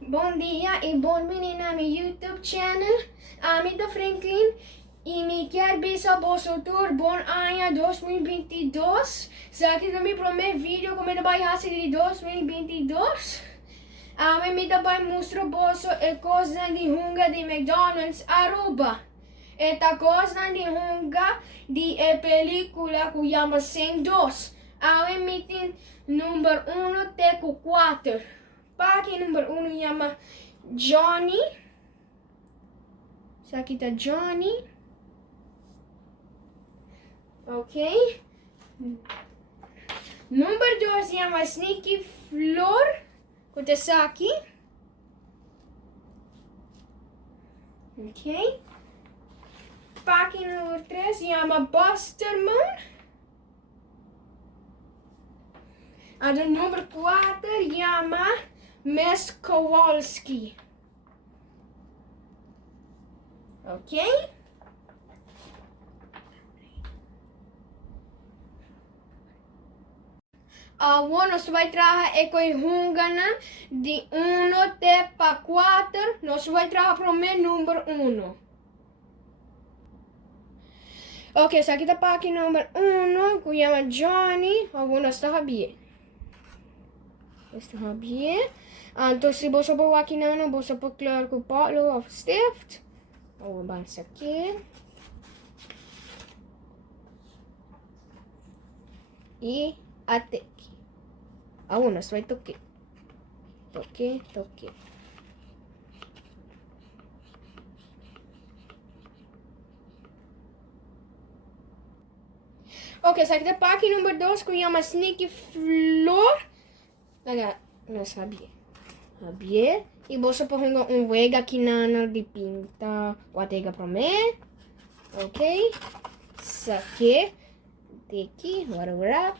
Bom dia e bem-vindo ao meu YouTube channel. Amita Franklin e me quer bisa bosso tour bom ano 2022. Sa aqui também pro meu vídeo como ele vai fazer de 2022. Me vai mostrar bosso e coisa de hunga de McDonald's Aruba. Esta coisa de hunga de película que chama 102. Me tem número 1 até 4. Página número 1 chama Johnny. Isso aqui tá Johnny. Ok. Número 2 chama Sneaky Flor. Conta isso aqui. Ok. Página número 3 chama Buster Moon. A do número 4 chama Miss Kowalski. Ok? Nós vai trabalhar com Hungana de 1 até 4. Nós vai trabalhar para o meu número 1. Ok, essa aqui tá para aqui número 1, que chama Johnny. Nós está bem. Está bem. Então, se você for aqui não, você pode colocar o bottle of stift. Vamos aqui. E até aqui. Nós vai tocar. Toque. Ok, essa aqui é a página número 2, que chama Sneaky Flor. Não sabia. E você pode wega aqui de pinta. Watega para mim. Ok. Saque. Daqui. Guarda.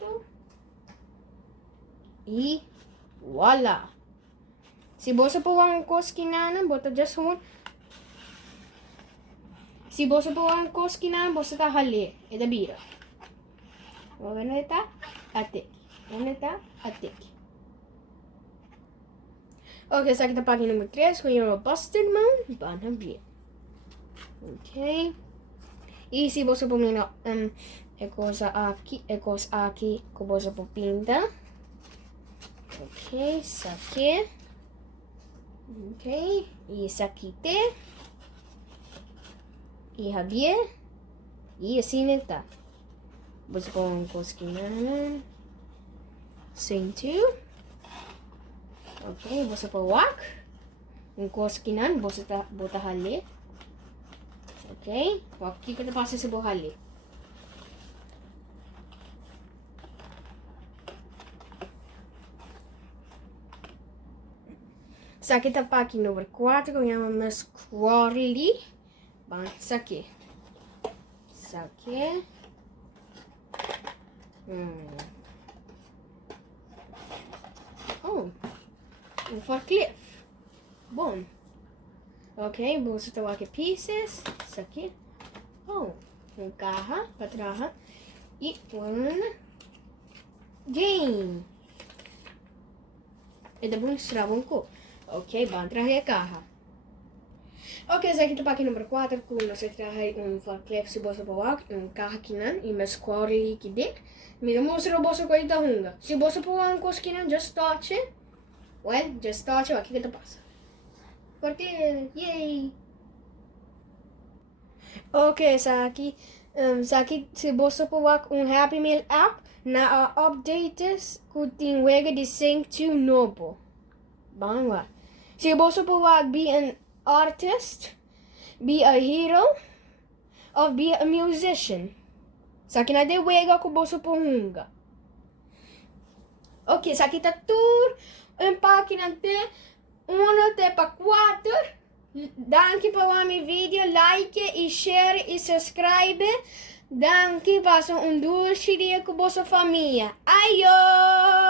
E voila. Se você pôr uma cosquinana, bota just one. Se você pôr uma cosquinana, você tá ali. É da bira. Vamos tá? Até aqui. Ok, essa aqui tá página número 3, com o Busted Moon. Bana bem. Ok. E se você pôr coisa aqui que você pôr pinta. Ok, isso aqui. Ok, e esse aqui tem. E Javier. E assim tá. Você põe um cosquinha. Sentiu. Ok, você põe wak. Um cosquinha, você bota ali. Ok, aqui que passa esse borrali. Essa aqui tá para aqui número 4, que chama Miss Quarley. Bom, isso aqui. Um forklift. Bom. Ok, você tá aqui pieces. Isso aqui. Um carro para trás. E game. E depois mostrar um pouco. Ok, vamos trazer a carro. Ok, essa aqui tá para aqui número 4, que nós trazemos forklift se você pôr um carro aqui não, e mais corre aqui dentro. Me mostra o bolso com ele da hunga. Se você pôr uma coisa aqui não, just touch it. Well, just touch it, aqui que tá passa. Forklift, yay! Ok, essa aqui se você pôr um Happy Meal app, na updates que tem wega de 5 novo. Vamos lá. Se você pôr be an artist, be a hero, or be a musician. Sa aqui na de wega ko boso po hunga. Ok, sa aqui tá tudo em página de 1 até 4. Danke por meu vídeo, like e share e subscribe. Danke, passa um dulce dia com vossa família. Aio!